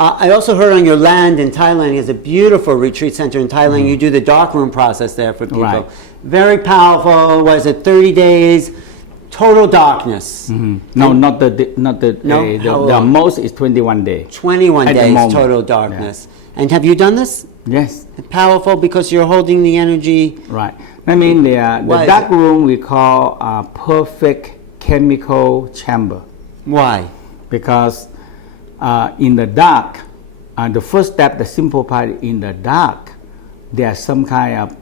I also heard on your land in Thailand is a beautiful retreat center in Thailand. You do the Darkroom process there for people. Right. Very powerful. Was it 30 days? Total darkness. No, not the most is 21 days. 21 at the days moment. total darkness. Yeah. And have you done this? Yes. Powerful because you're holding the energy. Right. I mean, the dark room we call a perfect chemical chamber. Why? Because in the dark, the first step, the simple part, in the dark, there's some kind of,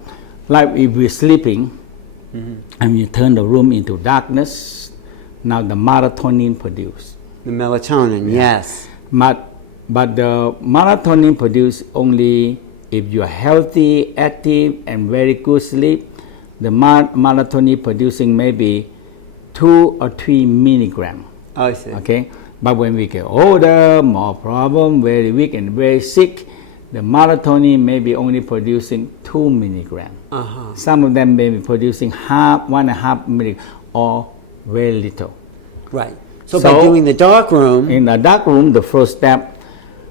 like if we're sleeping, and you turn the room into darkness, now the melatonin produce. The melatonin, yes. But the melatonin produce only if you're healthy, active, and very good sleep. The melatonin producing maybe 2 or 3 milligram. Oh, I see. Okay, but when we get older, more problem, very weak and very sick, the melatonin may be only producing 2 milligram. Some of them may be producing 1.5 milligram or very little. Right. So by doing the dark room, in the dark room, the first step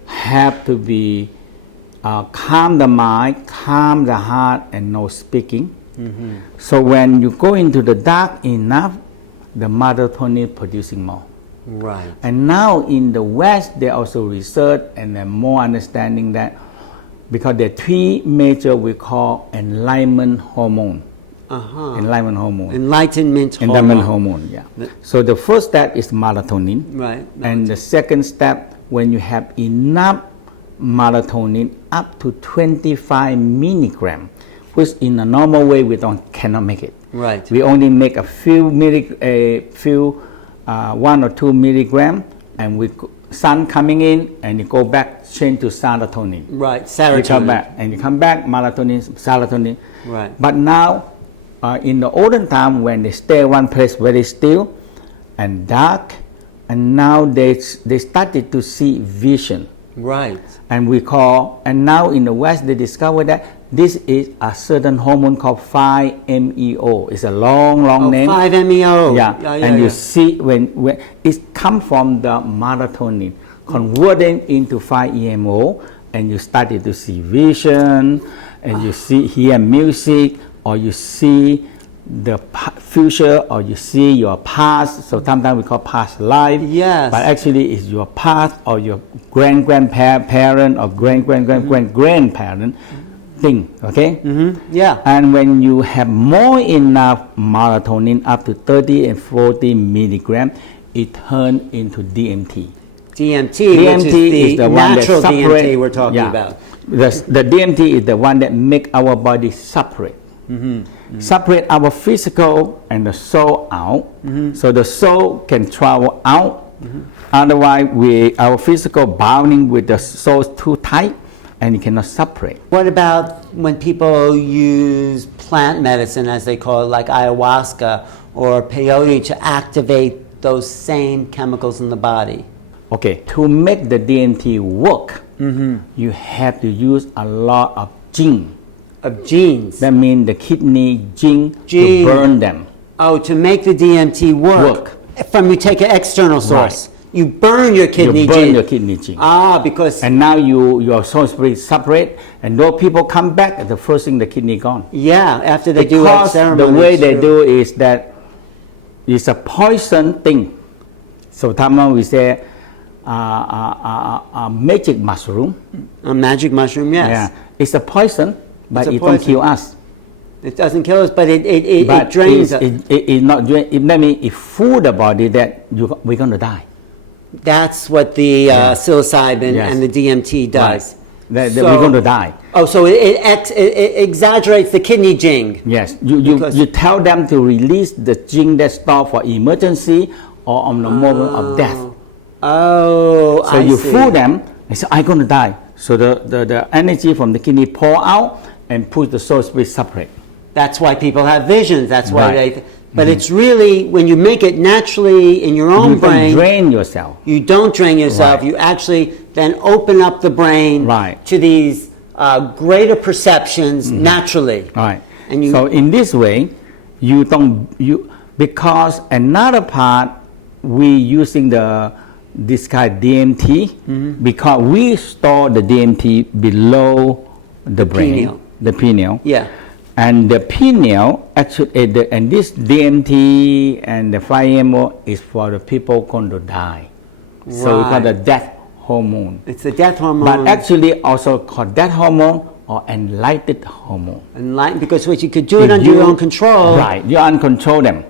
have to be calm the mind, calm the heart, and no speaking. So when you go into the dark enough, the melatonin producing more. right. And now in the West, they also research and then more understanding that because there are 3 major we call enlightenment hormone. Enlightenment hormone. Enlightenment hormone, yeah. So the first step is melatonin. Right. And the second step, when you have enough melatonin, up to 25 milligram, which in a normal way we cannot make it. Right. We only make a few 1 or 2 milligram, and sun coming in, and you go back, change to serotonin. Right. Serotonin. You come back, and you come back, melatonin, serotonin. Right. But now, in the olden time, when they stay one place very still and dark, and now they started to see vision. Right. And now in the West, they discovered that this is a certain hormone called 5-MeO. It's a long name. 5-MeO. Yeah. And you see when it comes from the melatonin, converting into 5-MeO, and you started to see vision, and you hear music, or you see the future, or you see your past. So sometimes we call past life. Yes. But actually it's your past or your grandparent or grandparent thing. Okay? Yeah. And when you have more enough melatonin, up to 30 and 40 milligram, it turns into DMT. DMT, which is the natural DMT we're talking about. The DMT is the one that make our body separate. Separate our physical and the soul out, so the soul can travel out. Otherwise, our physical bonding with the soul is too tight, and it cannot separate. What about when people use plant medicine, as they call it, like ayahuasca or peyote, to activate those same chemicals in the body? Okay, to make the DMT work, you have to use a lot of gene. Of genes. That means the kidney gene to burn them. Oh, to make the DMT work. You take an external source. Right. You burn your kidney gene. You burn your kidney gene. Because... And now your soul spirit separate, and those people come back, the first thing the kidney gone. Yeah, after they do that ceremony. The way they do is that it's a poison thing. So sometimes we say a magic mushroom. A magic mushroom, yes. Yeah, it's a poison. But it don't kill us. It doesn't kill us, but it drains us. It not drain. That means it fool the body that we're going to die. That's what the psilocybin and the DMT does. Right. That we're going to die. Oh, so it exaggerates the kidney gene. Yes. You tell them to release the gene that's stored for emergency or on the moment of death. Oh, so you fool them. They say, I'm going to die. So the energy from the kidney pour out and push the soul spirit separate. That's why people have visions. That's why but it's really, when you make it naturally in your own brain. You don't drain yourself. You don't drain yourself. Right. You actually then open up the brain to these greater perceptions naturally. Right. And so in this way, because another part, we using the this kind of DMT because we store the DMT below the brain, pineal. the pineal. Yeah. And the pineal actually, and this DMT and the 5-MeO is for the people going to die. So we call the death hormone. It's the death hormone. But actually also called death hormone or enlightened hormone. Enlightened, because what you could do it If under your own control. Right, you uncontrol them.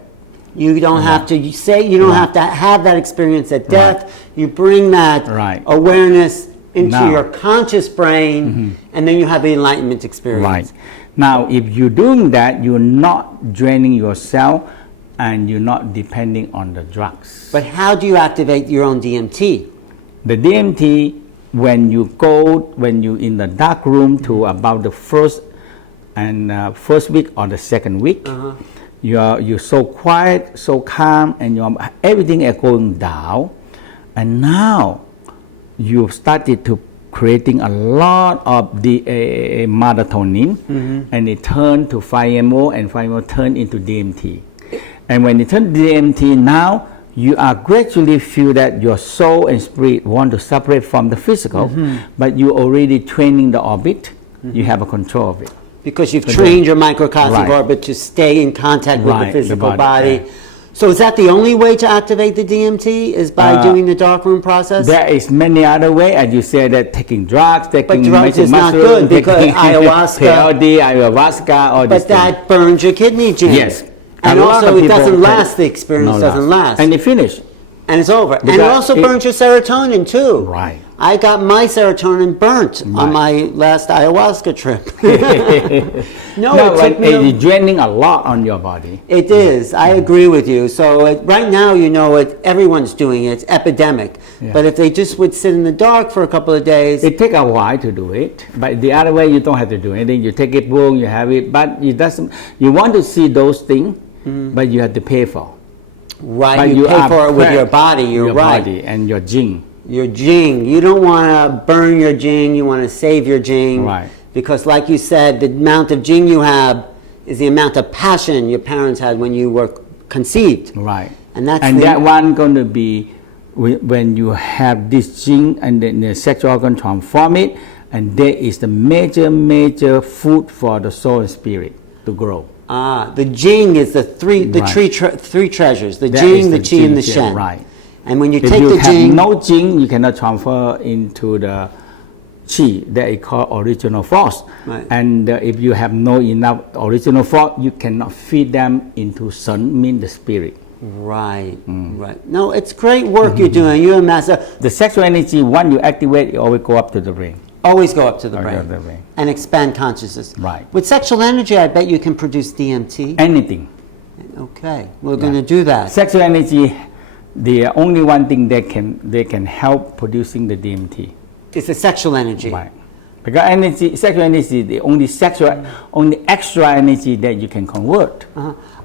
You don't have to you don't have to have that experience at death. Right. You bring that Right. awareness into Now. your conscious brain, and then you have the enlightenment experience. Right. Now, if you're doing that, you're not draining yourself and you're not depending on the drugs. But how do you activate your own DMT? The DMT, when you in the dark room to about the first week or the second week, you're so quiet, so calm, and everything is going down. And now you've started to creating a lot of the melatonin, and it turned to 5-MeO, and 5-MeO turned into DMT. And when it turned to DMT, now you are gradually feel that your soul and spirit want to separate from the physical, but you already training the orbit. You have a control of it. Because you've trained your microcosmic Right. orbit to stay in contact with the Right, the physical body, body. yeah. So is that the only way to activate the DMT, is by doing the darkroom process? There is many other way, as you said, that taking drugs, taking drugs magic is not mushroom, good because taking ayahuasca- peyote, ayahuasca, all this But that burns your kidney, Jim. Yes. And A lot also of it people doesn't can- last, the experience no doesn't last. And it finished. And it's over. And it Because also it- burns your serotonin too. Right. I got my serotonin burnt on Right. my last ayahuasca trip. no, No, it took me it's draining a lot on your body. It is. I agree with you. So right now, everyone's doing it. It's epidemic. Yeah. But if they just would sit in the dark for a couple of days, It takes a while to do it, but the other way you don't have to do anything. You take it, boom, you have it, but it doesn't. You want to see those things, but you have to pay for. right, But you pay are for it with prepped, your body. You're your right. body and your gene. Your jing. You don't want to burn your jing. You want to save your jing. Right. Because like you said, the amount of jing you have is the amount of passion your parents had when you were conceived. Right. And that's that one going to be when you have this gene and then the sexual organ transform it, and there is the major food for the soul and spirit to grow. The jing is the three Right. three treasures: the That jing, is the chi, and the jing, shen. right. And when you If take you the have jing, no gene, you cannot transfer into the chi that is called original force. Right. And if you have no enough original force, you cannot feed them into sun, mean the spirit. right. No, it's great work you're doing. You're a master. The sexual energy, when you activate, it always go up to the brain. Always go up to the Always brain go up to the brain. and expand consciousness. Right. With sexual energy, I bet you can produce DMT. Anything. Okay, we're going to do that. Sexual energy, the only one thing they can help producing the DMT. It's the sexual energy. Right. Because sexual energy is the only extra energy that you can convert.